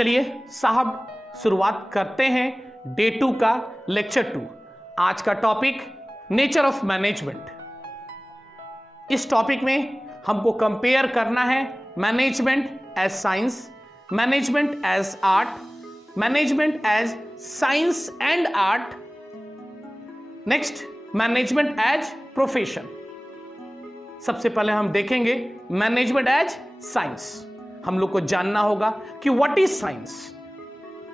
चलिए साहब शुरुआत करते हैं डे 2 का लेक्चर 2। आज का टॉपिक नेचर ऑफ मैनेजमेंट। इस टॉपिक में हमको कंपेयर करना है management as science, management as art, management as science and art, next management as profession. सबसे पहले हम देखेंगे मैनेजमेंट एज साइंस। हम लोग को जानना होगा कि what is science.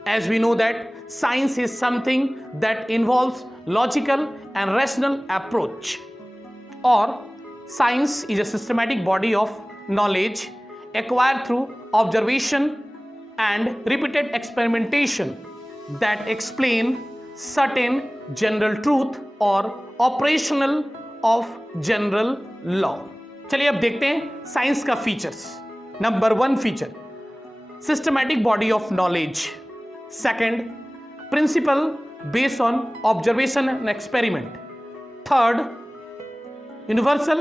As we know that science is something that involves logical and rational approach, और science is a systematic body of knowledge acquired through observation and repeated experimentation that explain certain general truth or operational of general law। चलिए अब देखते हैं science का features. Number 1 feature systematic body of knowledge. Second principal based on observation and experiment. Third universal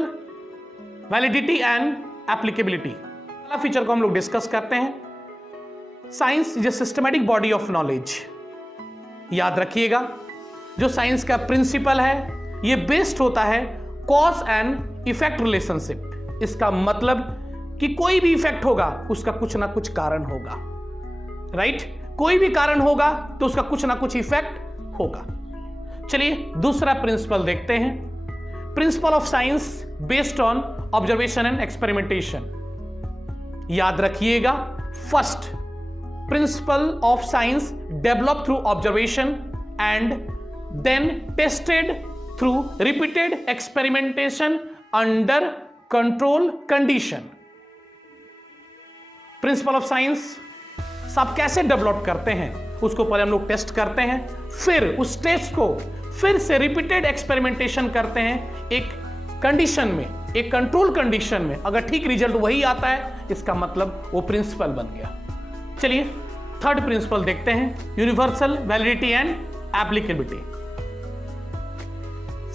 validity and applicability. पहला feature को हम लोग discuss करते हैं। Science is a systematic body of knowledge. याद रखिएगा जो साइंस का प्रिंसिपल है ये बेस्ड होता है कॉज एंड इफेक्ट रिलेशनशिप। इसका मतलब कि कोई भी इफेक्ट होगा उसका कुछ ना कुछ कारण होगा, राइट? कोई भी कारण होगा तो उसका कुछ ना कुछ इफेक्ट होगा। चलिए दूसरा प्रिंसिपल देखते हैं। Principle of science based on observation and experimentation. याद रखिएगा first principle of science develop through observation and then tested through repeated experimentation under control condition. Principle of science सब कैसे डेवलप करते हैं उसको पहले हम लोग टेस्ट करते हैं, फिर उस टेस्ट को फिर से रिपीटेड एक्सपेरिमेंटेशन करते हैं एक कंडीशन में, एक कंट्रोल कंडीशन में। अगर ठीक रिजल्ट वही आता है इसका मतलब वो प्रिंसिपल बन गया। चलिए थर्ड प्रिंसिपल देखते हैं universal validity and applicability.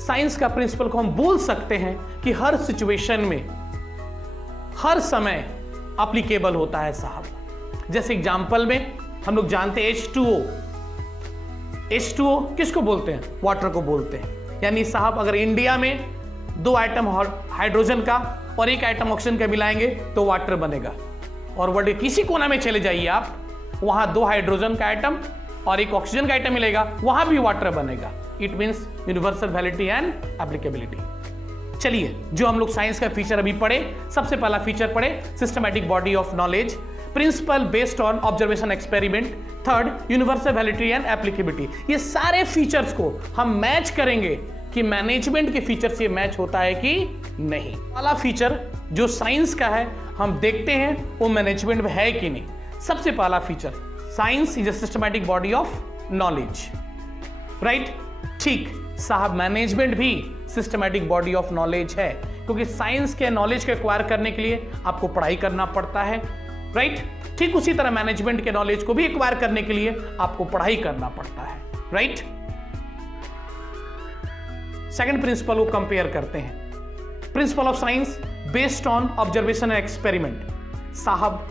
Science का प्रिंसिपल को हम बोल सकते हैं कि हर सिचुएशन में हर समय एप्लीकेबल होता है साहब। जैसे एग्जांपल में हम लोग जानते हैं H2O किसको बोलते हैं? वाटर को बोलते हैं। यानी साहब अगर इंडिया में 2 आइटम हाइड्रोजन का और 1 आइटम ऑक्सीजन का मिलाएंगे तो वाटर बनेगा। और वर्ल्ड के किसी कोना में चले जाइए आप, वहां 2 हाइड्रोजन का आइटम और 1 ऑक्सीजन का आइटम मिलेगा, वहां भी वाटर बनेगा। It means universal validity and applicability. चलिए जो हम लोग साइंस का फीचर अभी पढ़े, सबसे पहला फीचर पढ़े systematic body of knowledge, principal based on observation experiment, third universal validity and applicability. ये सारे फीचर्स को हम मैच करेंगे कि मैनेजमेंट के फीचर से मैच होता है कि नहीं। वाला फीचर जो साइंस का है हम देखते हैं वो मैनेजमेंट में है कि नहीं। सबसे पहला feature science is a systematic body of knowledge, right? ठीक साहब मैनेजमेंट भी सिस्टमैटिक बॉडी ऑफ नॉलेज है, क्योंकि साइंस के नॉलेज को एक्वायर करने के लिए आपको पढ़ाई करना पड़ता है, राइट? ठीक उसी तरह मैनेजमेंट के नॉलेज को भी एक्वायर करने के लिए आपको पढ़ाई करना पड़ता है, राइट? सेकंड प्रिंसिपल को कंपेयर करते हैं। Principle of science based on observation and experiment. साहब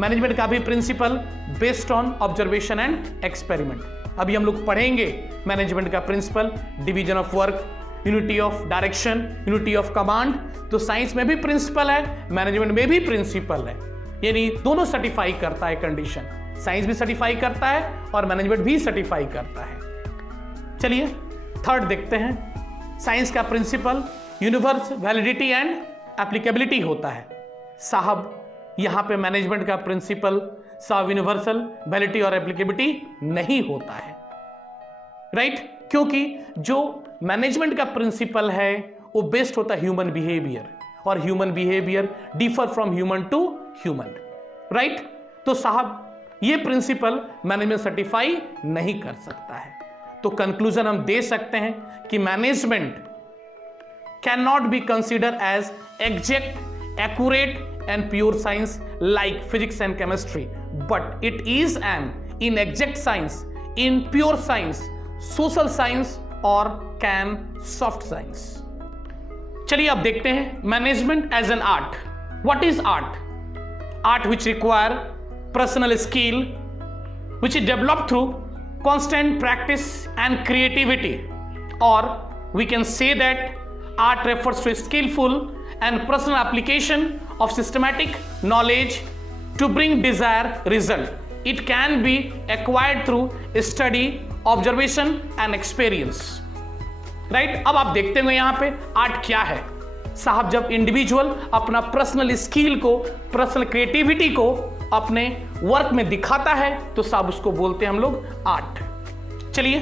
मैनेजमेंट का भी principle based on observation and experiment. अभी हम लोग पढ़ेंगे मैनेजमेंट का principle, division of work, unity of direction, unity of command. तो साइंस में भी प्रिंसिपल है, मैनेजमेंट में भी प्रिंसिपल है, यानी दोनों सर्टिफाई करता है कंडीशन। साइंस भी सर्टिफाई करता है और मैनेजमेंट भी सर्टिफाई करता है। चलिए थर्ड देखते हैं। साइंस का principle universal validity and applicability होता है। साहब यहां पे मैनेजमेंट का प्रिंसिपल साहब यूनिवर्सल वैलिडिटी और एप्लीकेबिलिटी नहीं होता है, राइट? क्योंकि जो मैनेजमेंट का प्रिंसिपल है वो बेस्ड होता है ह्यूमन बिहेवियर, और human behaviour differ from human to human, right? तो साहब ये प्रिंसिपल मैनेजमेंट सर्टिफाई नहीं कर सकता है। तो कंक्लूजन हम दे सकते हैं कि management can not be consider as exact, accurate and pure science like physics and chemistry, but it is an inexact science, in pure science, social science और can soft science। चलिए अब देखते हैं management as an art. What is art? Art which require personal skill, which is developed through constant practice and creativity, or we can say that art refers to skillful and personal application of systematic knowledge to bring desired result. It can be acquired through study, observation and experience. Right? अब आप देखते होंगे यहां पे art क्या है साहब। जब इंडिविजुअल अपना पर्सनल स्किल को, पर्सनल क्रिएटिविटी को अपने वर्क में दिखाता है तो साहब उसको बोलते हैं हम लोग आर्ट। चलिए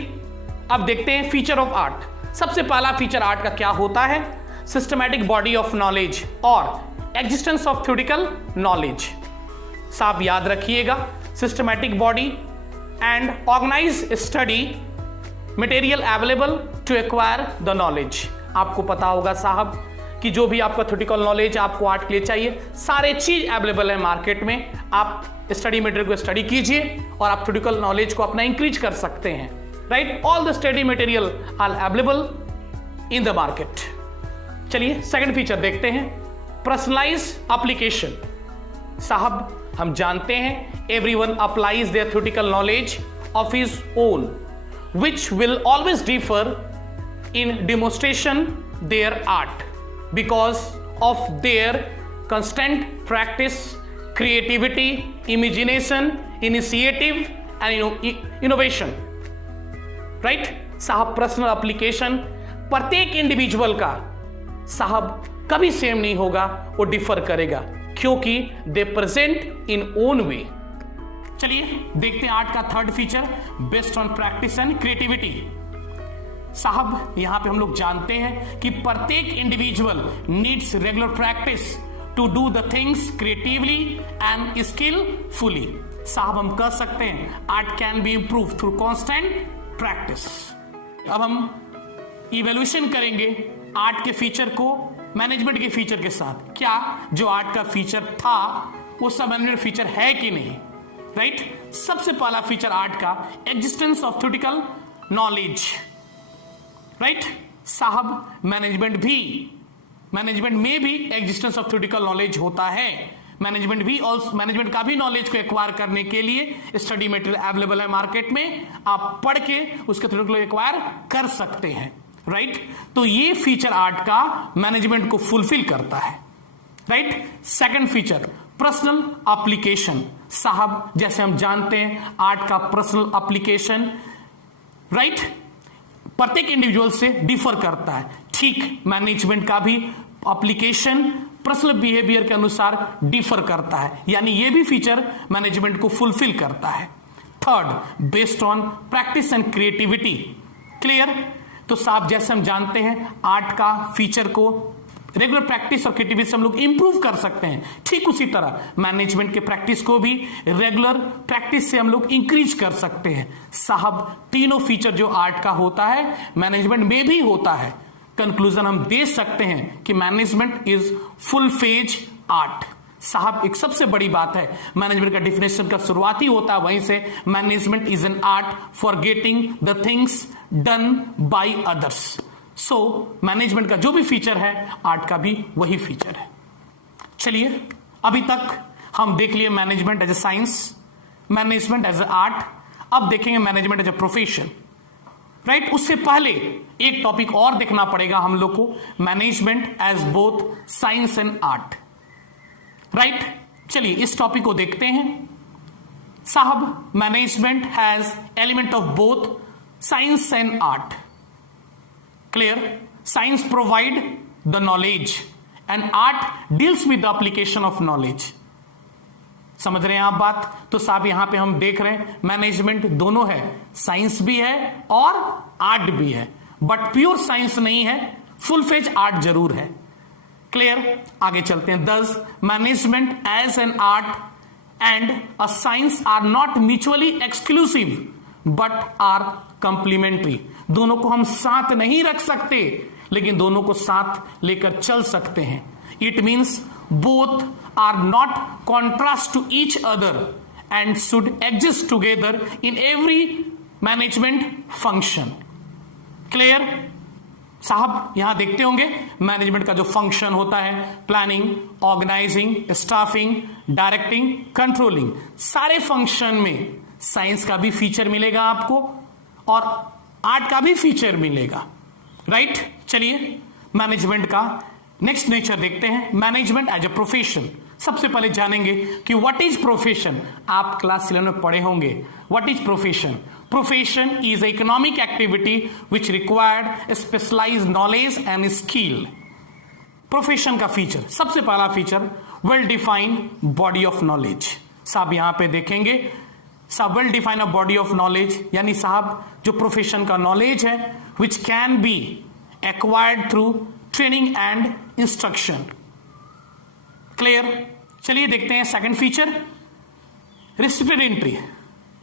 अब देखते हैं फीचर ऑफ आर्ट। सबसे पहला फीचर आर्ट का क्या होता है? सिस्टमैटिक बॉडी ऑफ नॉलेज और एग्जिस्टेंस ऑफ थ्योरेटिकल नॉलेज। साहब याद रखिएगा, systematic body and organise study material available to acquire the knowledge. आपको पता होगा साहब कि जो भी आपका थ्योरेटिकल नॉलेज आपको आर्ट के लिए चाहिए, सारे चीज अवेलेबल है मार्केट में। आप स्टडी मटेरियल को स्टडी कीजिए और आप थ्योरेटिकल नॉलेज को अपना इंक्रीज कर सकते हैं। Right? All the study material are available in the market. चलिए सेकंड फीचर देखते हैं, पर्सनलाइज एप्लीकेशन। साहब हम जानते हैं everyone applies their theoretical knowledge of his own, which will always differ in demonstration their art because of their constant practice, creativity, imagination, initiative and innovation. Right? साहब personal application प्रत्येक individual का साहब कभी same नहीं होगा, वो differ करेगा क्योंकि दे प्रेजेंट इन ओन वे। चलिए देखते हैं आर्ट का third feature, based on practice and creativity. साहब यहां पे हम लोग जानते हैं कि प्रत्येक individual needs regular practice to do the things creatively and skilfully. साहब हम कह सकते हैं art can be improve through constant practice. अब हम इवैल्यूएशन करेंगे आर्ट के फीचर को मैनेजमेंट के फीचर के साथ। क्या जो आर्ट का फीचर था वो सब मैनेजमेंट फीचर है कि नहीं? राइट? सबसे पहला फीचर आर्ट का existence of theoretical knowledge. Right? साहब मैनेजमेंट में भी एग्जिस्टेंस ऑफ थ्योरेटिकल नॉलेज होता है। मैनेजमेंट का भी नॉलेज को एक्वायर करने के लिए स्टडी मटेरियल अवेलेबल है मार्केट में, आप पढ़ के उसके थ्योरेटिकल एक्वायर कर सकते हैं। राइट? तो ये फीचर आर्ट का मैनेजमेंट को फुलफिल करता है। Right? Second feature personal application. साहब जैसे हम जानते हैं आर्ट का पर्सनल एप्लीकेशन राइट प्रत्येक इंडिविजुअल से डिफर करता है। ठीक मैनेजमेंट का भी एप्लीकेशन पर्सनल बिहेवियर के अनुसार डिफर करता है, यानी ये भी फीचर मैनेजमेंट को फुलफिल करता है। Third based on practice and creativity. Clear? तो साहब जैसे हम जानते हैं आर्ट का फीचर को रेगुलर प्रैक्टिस और क्रिएटिविटी से हम लोग इंप्रूव कर सकते हैं, ठीक उसी तरह मैनेजमेंट के प्रैक्टिस को भी रेगुलर प्रैक्टिस से हम लोग इंक्रीज कर सकते हैं। साहब तीनों फीचर जो आर्ट का होता है मैनेजमेंट में भी होता है। कंक्लूजन हम दे सकते हैं कि management is full phase art. साहब एक सबसे बड़ी बात है मैनेजमेंट का डिफिनेशन का शुरुआती होता है वहीं से, management is an art for getting the things done by others. So management का जो भी फीचर है आर्ट का भी वही फीचर है। चलिए अभी तक हम देख लिए management as a science, management as a art, अब देखेंगे management as a profession. Right? उससे पहले एक टॉपिक और देखना पड़ेगा हम लोग को, management as both science and art. Right? चलिए इस टॉपिक को देखते हैं। साहब management has element of both science and art. Clear? Science provide the knowledge and art deals with the application of knowledge. समझ रहे हैं आप बात? तो साहब यहां पे हम देख रहे हैं मैनेजमेंट दोनों है, साइंस भी है और आर्ट भी है, बट प्योर साइंस नहीं है, फुल फेज आर्ट जरूर है। क्लियर? आगे चलते हैं। Thus management as an art and a science are not mutually exclusive but are complementary. दोनों को हम साथ नहीं रख सकते लेकिन दोनों को साथ लेकर चल सकते हैं। It means both are not contrast to each other and should exist together in every management function. Clear? साहब यहां देखते होंगे मैनेजमेंट का जो फंक्शन होता है, planning, organising, staffing, directing, controlling, सारे फंक्शन में साइंस का भी फीचर मिलेगा आपको और आर्ट का भी फीचर मिलेगा, राइट। चलिए मैनेजमेंट का नेक्स्ट नेचर देखते हैं, मैनेजमेंट एज अ प्रोफेशन। सबसे पहले जानेंगे कि व्हाट इज प्रोफेशन। आप क्लास 11 में पढ़े होंगे what is profession. Profession is economic activity which required specialised knowledge and skill. Profession का फीचर, सबसे पहला feature well defined body of knowledge. साहब यहां पे देखेंगे, साहब well defined a body of knowledge, यानी साहब जो प्रोफेशन का नॉलेज है which can be acquired through training and instruction. Clear. चलिए देखते हैं सेकंड फीचर, रिस्ट्रिक्टेड एंट्री।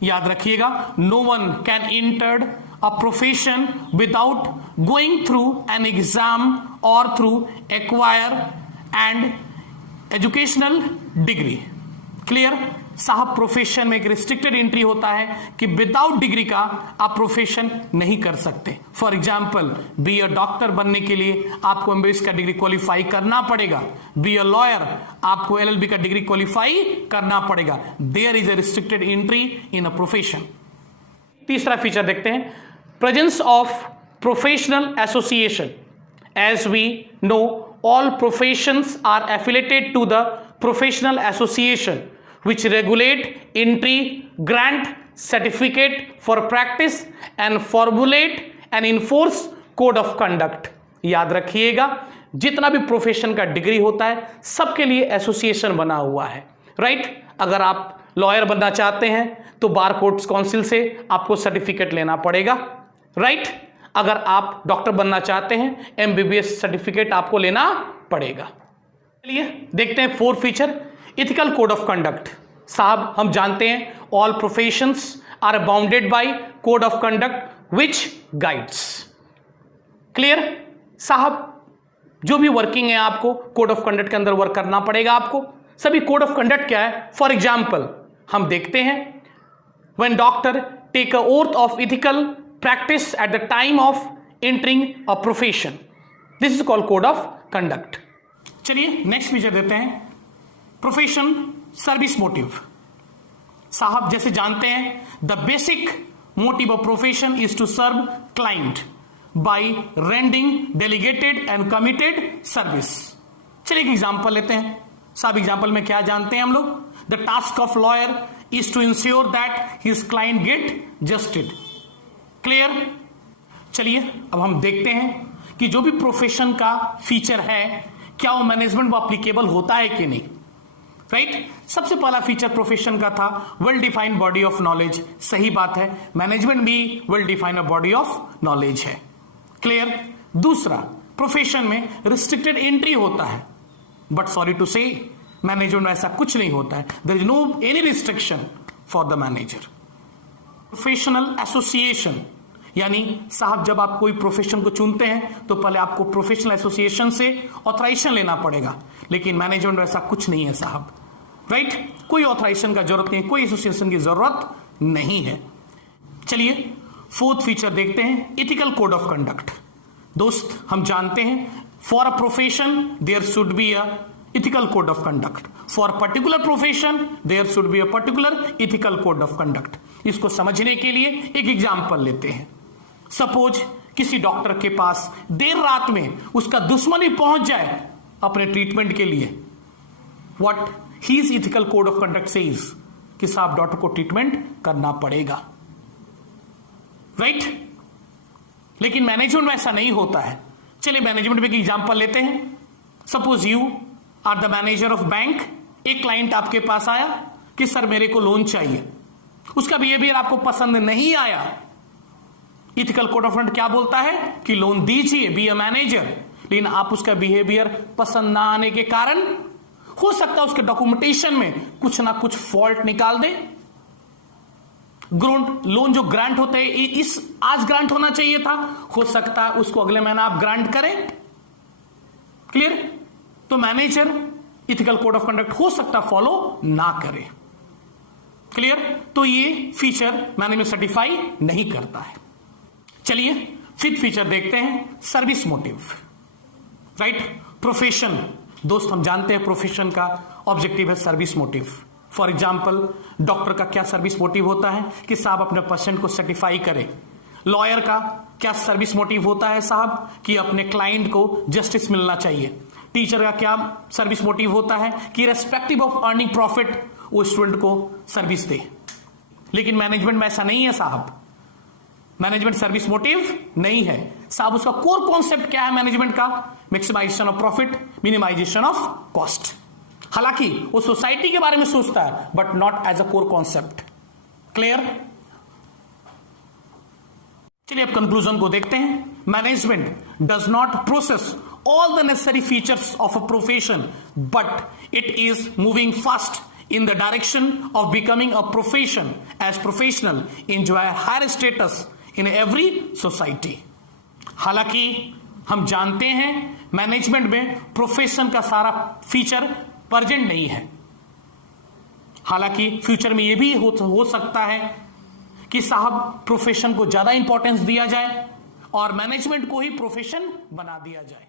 याद रखिएगा, no one can enter a profession without going through an exam और through acquire and educational degree. Clear. साहब profession में एक restricted entry होता है कि विदाउट डिग्री का आप प्रोफेशन नहीं कर सकते। For example, be a doctor बनने के लिए आपको एमबीबीएस का डिग्री क्वालिफाई करना पड़ेगा, बी अ लॉयर आपको एलएलबी का डिग्री क्वालिफाई करना पड़ेगा। There is a restricted entry in a profession. तीसरा फीचर देखते हैं, presence of professional association. As we know all professions are affiliated to the professional association which regulate entry, grant certificate for practice and formulate and enforce code of conduct। याद रखिएगा, जितना भी profession का degree होता है सबके लिए association बना हुआ है, राइट। अगर आप लॉयर बनना चाहते हैं तो बार कोर्ट्स काउंसिल से आपको सर्टिफिकेट लेना पड़ेगा, राइट। अगर आप डॉक्टर बनना चाहते हैं एमबीबीएस सर्टिफिकेट आपको लेना पड़ेगा। चलिए देखते हैं fourth feature, ethical code of conduct. साहब हम जानते हैं all professions are bounded by code of conduct which guides. Clear. साहब जो भी वर्किंग है आपको कोड ऑफ कंडक्ट के अंदर वर्क करना पड़ेगा आपको। सभी कोड ऑफ कंडक्ट क्या है, फॉर एग्जाम्पल हम देखते हैं when doctor take a oath of ethical practice at the time of entering a profession, this is called code of conduct। चलिए नेक्स्ट फीचर देते हैं, प्रोफेशन सर्विस मोटिव। साहब जैसे जानते हैं the basic motive of profession is to serve client by rendering delegated and committed service. चलिए एक example लेते हैं। साहब एग्जांपल में क्या जानते हैं हम लोग, the task of lawyer is to ensure that his client get justice. Clear. चलिए अब हम देखते हैं कि जो भी प्रोफेशन का फीचर है क्या वो मैनेजमेंट में एप्लीकेबल होता है कि नहीं, राइट। सबसे पहला फीचर प्रोफेशन का था well defined body of knowledge. सही बात है, मैनेजमेंट भी well defined body of knowledge है। क्लियर। दूसरा, प्रोफेशन में रिस्ट्रिक्टेड एंट्री होता है, but sorry to say management में ऐसा कुछ नहीं होता है। There is no any restriction for the manager. Professional association, यानी साहब जब आप कोई प्रोफेशन को चुनते हैं तो पहले आपको प्रोफेशनल एसोसिएशन से ऑथराइजेशन लेना पड़ेगा, लेकिन मैनेजमेंट में ऐसा कुछ नहीं है साहब, राइट। कोई ऑथराइजेशन का जरूरत नहीं, कोई एसोसिएशन की जरूरत नहीं है। चलिए फोर्थ फीचर देखते हैं, इथिकल कोड ऑफ कंडक्ट। दोस्त हम जानते हैं for a profession there should be a ethical code of conduct, for particular profession there should be a particular ethical code of conduct। इसको समझने के लिए एक एग्जांपल लेते हैं। सपोज किसी डॉक्टर के पास देर रात में उसका दुश्मन ही पहुंच जाए अपने ट्रीटमेंट के लिए, what his ethical code of conduct says कि साहब डॉक्टर को ट्रीटमेंट करना पड़ेगा, राइट। लेकिन मैनेजमेंट में ऐसा नहीं होता है। चलिए मैनेजमेंट में एक एग्जांपल लेते हैं। Suppose you are the manager of bank, एक क्लाइंट आपके पास आया कि सर मेरे को लोन चाहिए, उसका बिहेवियर आपको पसंद नहीं आया। इथिकल कोड ऑफ कंडक्ट क्या बोलता है कि लोन दीजिए, बी अ मैनेजर, लेकिन आप उसका बिहेवियर पसंद ना आने के कारण हो सकता है उसके डॉक्यूमेंटेशन में कुछ ना कुछ फॉल्ट निकाल दे। लोन जो ग्रांट होता है इस आज ग्रांट होना चाहिए था, हो सकता है उसको अगले महीना आप ग्रांट करें। क्लियर। तो manager ethical code of conduct हो सकता फॉलो ना करे। क्लियर। तो ये फीचर मैनेजमेंट सर्टिफाई नहीं करता है। चलिए फिफ्थ फीचर देखते हैं, सर्विस मोटिव, राइट। प्रोफेशन, दोस्त हम जानते हैं प्रोफेशन का ऑब्जेक्टिव है service motive, for example, doctor का क्या सर्विस मोटिव होता है कि साहब अपने पेशेंट को सर्टिफाई करे। लॉयर का क्या सर्विस मोटिव होता है साहब कि अपने क्लाइंट को जस्टिस मिलना चाहिए। टीचर का क्या सर्विस मोटिव होता है कि रेस्पेक्टिव ऑफ अर्निंग प्रॉफिट वो स्टूडेंट को सर्विस दे। लेकिन मैनेजमेंट में ऐसा नहीं है साहब, मैनेजमेंट सर्विस मोटिव नहीं है साहब। उसका कोर कॉन्सेप्ट क्या है मैनेजमेंट का? Maximisation of profit, minimisation of cost. हालांकि वो सोसाइटी के बारे में सोचता है but not as a core concept. Clear? चलिए अब कंक्लूजन को देखते हैं। Management does not process all the necessary features of a profession, but it is moving fast in the direction of becoming a profession as professional enjoy higher status in every society. हालांकि हम जानते हैं management में profession का सारा feature present नहीं है। हालांकि फ्यूचर में यह भी हो सकता है कि साहब प्रोफेशन को ज्यादा इंपॉर्टेंस दिया जाए और मैनेजमेंट को ही प्रोफेशन बना दिया जाए।